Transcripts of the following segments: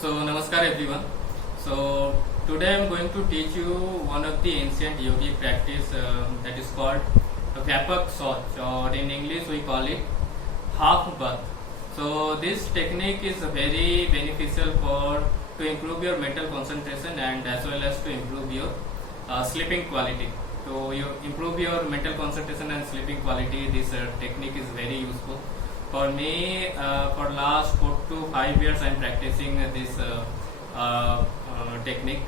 So namaskar everyone. So today I am going to teach you one of the ancient yogic practice that is called Vyapak Soch, or in English we call it half bath. So this technique is very beneficial for to improve your mental concentration and as well as to improve your sleeping quality. So you improve your mental concentration and sleeping quality. This technique is very useful. For me, for last 4 to 5 years, I am practicing this technique.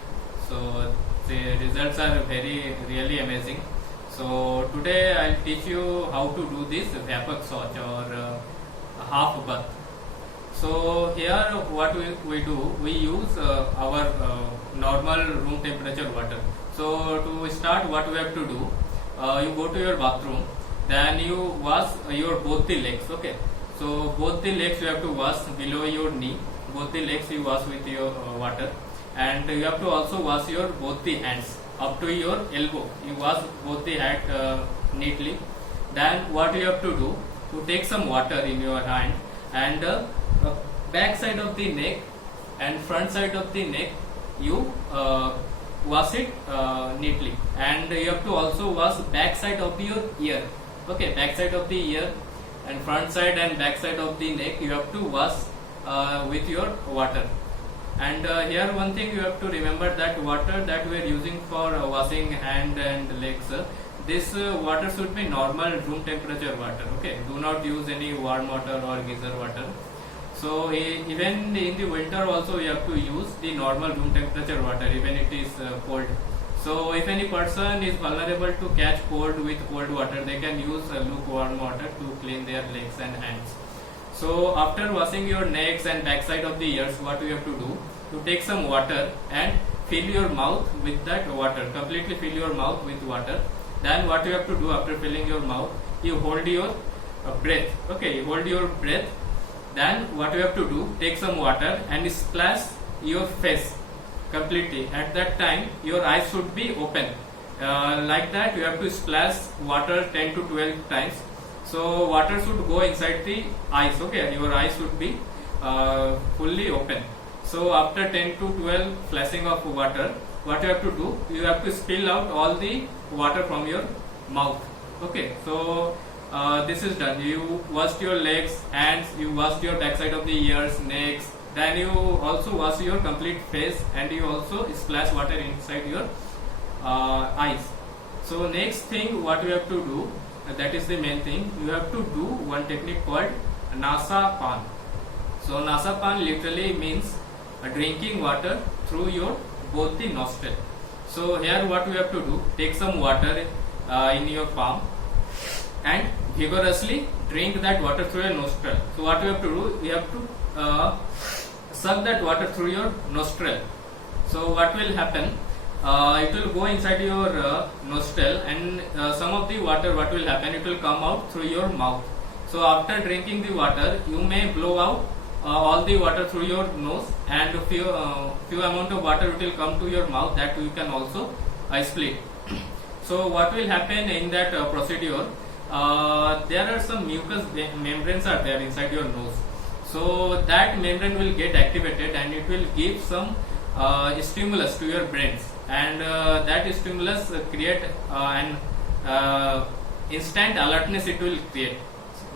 So the results are really amazing. So today I'll teach you how to do this Vyapak Soch or half bath. So here what we do, we use our normal room temperature water. So to start, what we have to do, you go to your bathroom, then you wash your both the legs. Okay, so both the legs you have to wash below your knee. Both the legs you wash with your water, and you have to also wash your both the hands up to your elbow. You wash both the hand neatly. Then what you have to do, to take some water in your hand and back side of the neck and front side of the neck you wash it neatly, and you have to also wash back side of your ear. Okay, back side of the ear and front side and back side of the neck you have to wash with your water. And here one thing you have to remember, that water that we are using for washing hand and legs, this water should be normal room temperature water. Okay, do not use any warm water or geyser water. So even in the winter also you have to use the normal room temperature water, even it is cold. So if any person is vulnerable to catch cold with cold water, they can use lukewarm water to clean their legs and hands. So after washing your necks and backside of the ears, what you have to do, to take some water and fill your mouth with that water, completely fill your mouth with water. Then what you have to do, after filling your mouth, you hold your breath. Okay, you hold your breath. Then what you have to do, take some water and splash your face completely. At that time your eyes should be open, like that you have to splash water 10 to 12 times. So water should go inside the eyes. Okay, your eyes should be fully open. So after 10 to 12 flashing of water, what you have to do, you have to spill out all the water from your mouth. Okay, so this is done. You washed your legs, hands, you washed your backside of the ears, necks, then you also wash your complete face, and you also splash water inside your eyes. So next thing what you have to do, that is the main thing, you have to do one technique called Nasapan. So Nasapan literally means drinking water through your both the nostril. So here what you have to do, take some water in your palm and vigorously drink that water through your nostril. So what you have to do, you have to suck that water through your nostril. So what will happen, it will go inside your nostril, and some of the water, what will happen, it will come out through your mouth. So after drinking the water, you may blow out all the water through your nose, and few amount of water it will come to your mouth, that you can also split. So what will happen in that procedure, there are some mucous membranes are there inside your nose. So that membrane will get activated and it will give some stimulus to your brains, and that stimulus create an instant alertness it will create.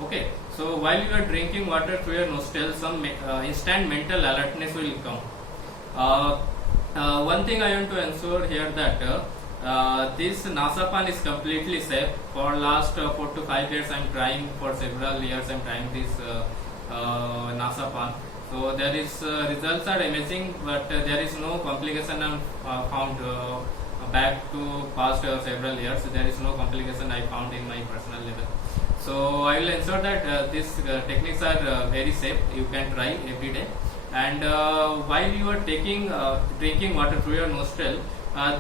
Okay, so while you are drinking water through your nostril, some instant mental alertness will come. One thing I want to ensure here, that this Nasapan is completely safe. For last 4 to 5 years I am trying, for several years I am trying this Nasapan. So there is results are amazing, but there is no complication found back to past several years. There is no complication I found in my personal level. So I will ensure that these techniques are very safe. You can try every day. And while you are taking drinking water through your nostril,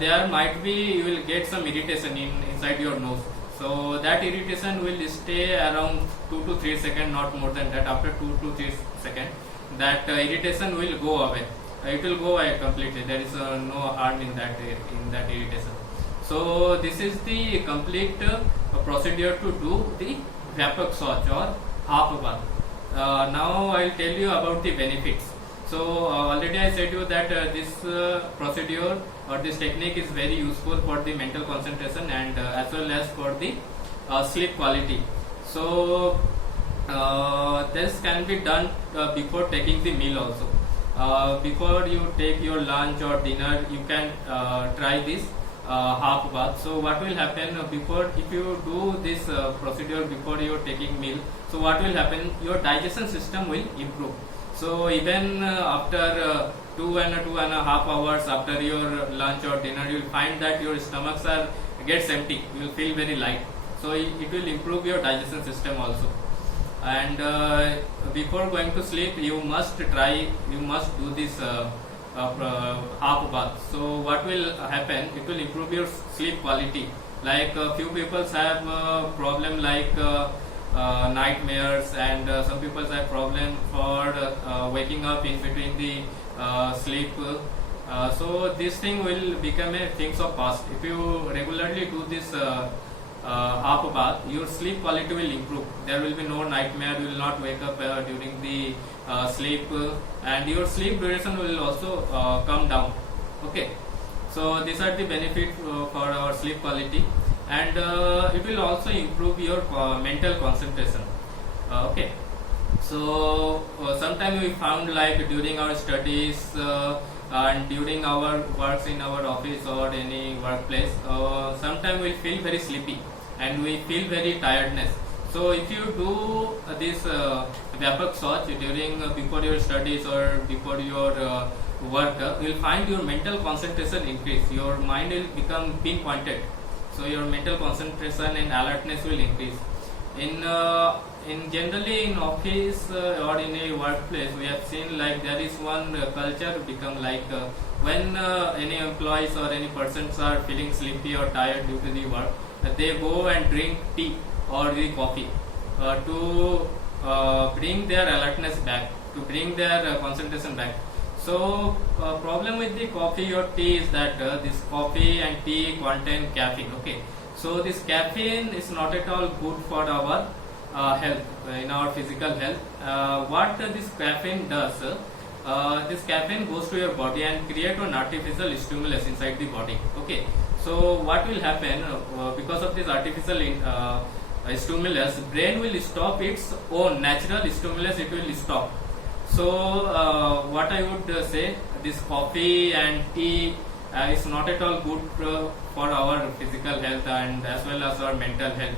there might be, you will get some irritation inside your nose. So that irritation will stay around 2 to 3 seconds, not more than that. After 2 to 3 seconds, that irritation will go away. It will go away completely. There is no harm in that irritation. So this is the complete procedure to do the Vyapak Soch or half bath. Now I will tell you about the benefits. So already I said you that this procedure or this technique is very useful for the mental concentration and as well as for the sleep quality. So this can be done before taking the meal also. Before you take your lunch or dinner, you can try this half bath. So what will happen before, if you do this procedure before you are taking meal, so what will happen, your digestion system will improve. So even after 2.5 hours after your lunch or dinner, you will find that your stomachs are gets empty, you will feel very light. So it will improve your digestion system also. And before going to sleep, you must do this half bath. So what will happen, it will improve your sleep quality. Like few people have problem like nightmares, and some people have problem for waking up in between the sleep. So this thing will become a thing of past. If you regularly do this half bath, your sleep quality will improve. There will be no nightmare, you will not wake up during the sleep, and your sleep duration will also come down. Okay, so these are the benefits for our sleep quality, and it will also improve your mental concentration. Okay, so sometimes we found like during our studies and during our works in our office or any workplace, sometimes we feel very sleepy and we feel very tiredness. So if you do this Vyapak Soch during before your studies or before your work, you will find your mental concentration increase. Your mind will become pinpointed. So your mental concentration and alertness will increase. In generally in office or in a workplace, we have seen like there is one culture become like when any employees or any persons are feeling sleepy or tired due to the work, they go and drink tea or the coffee to bring their alertness back, to bring their concentration back. So problem with the coffee or tea is that this coffee and tea contain caffeine. Okay, so this caffeine is not at all good for our health, in our physical health. What this caffeine does, this caffeine goes to your body and create an artificial stimulus inside the body. Okay, so what will happen because of this artificial stimulus, brain will stop its own natural stimulus, it will stop. So what I would say, this coffee and tea is not at all good for our physical health and as well as our mental health.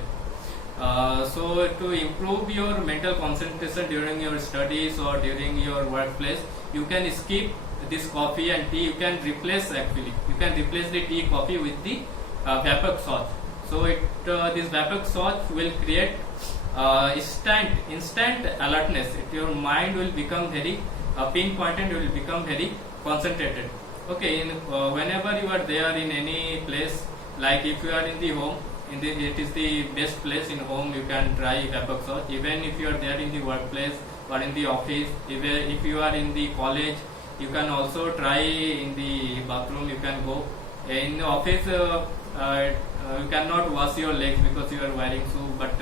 So to improve your mental concentration during your studies or during your workplace, you can skip this coffee and tea. You can replace the tea coffee with the Vyapak Soch. So this Vyapak Soch will create instant alertness. Your mind will become very pinpointed, you will become very concentrated. Okay, whenever you are there in any place, like if you are in the home, it is the best place. In home you can try Vyapak Soch. Even if you are there in the workplace or in the office, even if you are in the college, you can also try in the bathroom. You can go in the office. You cannot wash your legs because you are wearing shoe, but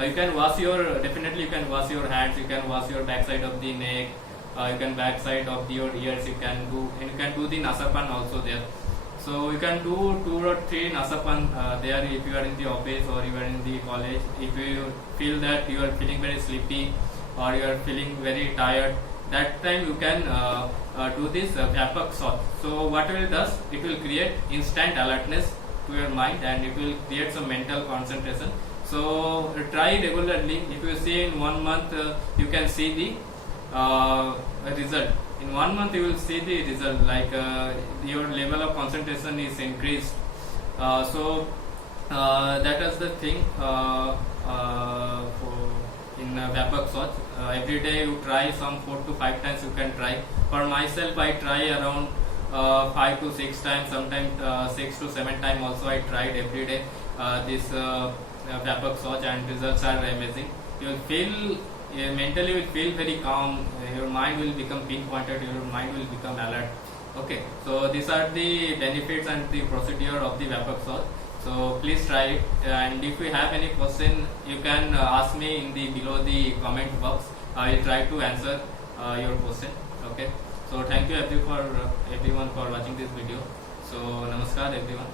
you can wash definitely you can wash your hands, you can wash your backside of the neck, you can backside of your ears, you can do, and you can do the nasapan also there. So you can do 2 or 3 nasapan there if you are in the office or you are in the college. If you feel that you are feeling very sleepy or you are feeling very tired, that time you can do this Vyapak Soch. So what it will does, it will create instant alertness to your mind and it will create some mental concentration. So try regularly. If you see in 1 month, you can see the result. In 1 month you will see the result, like your level of concentration is increased. So that is the thing in Vyapak Soch. Every day you try some 4 to 5 times you can try. For myself, I try around 5 to 6 times, sometimes 6 to 7 times also I tried every day this Vyapak Soch, and results are amazing. You will feel mentally, you will feel very calm. Your mind will become pinpointed. Your mind will become alert. Okay, so these are the benefits and the procedure of the Vyapak Soch. So please try it. And if you have any question, you can ask me in the below the comment box. I will try to answer your question. Okay. So thank you everyone for watching this video. So namaskar everyone.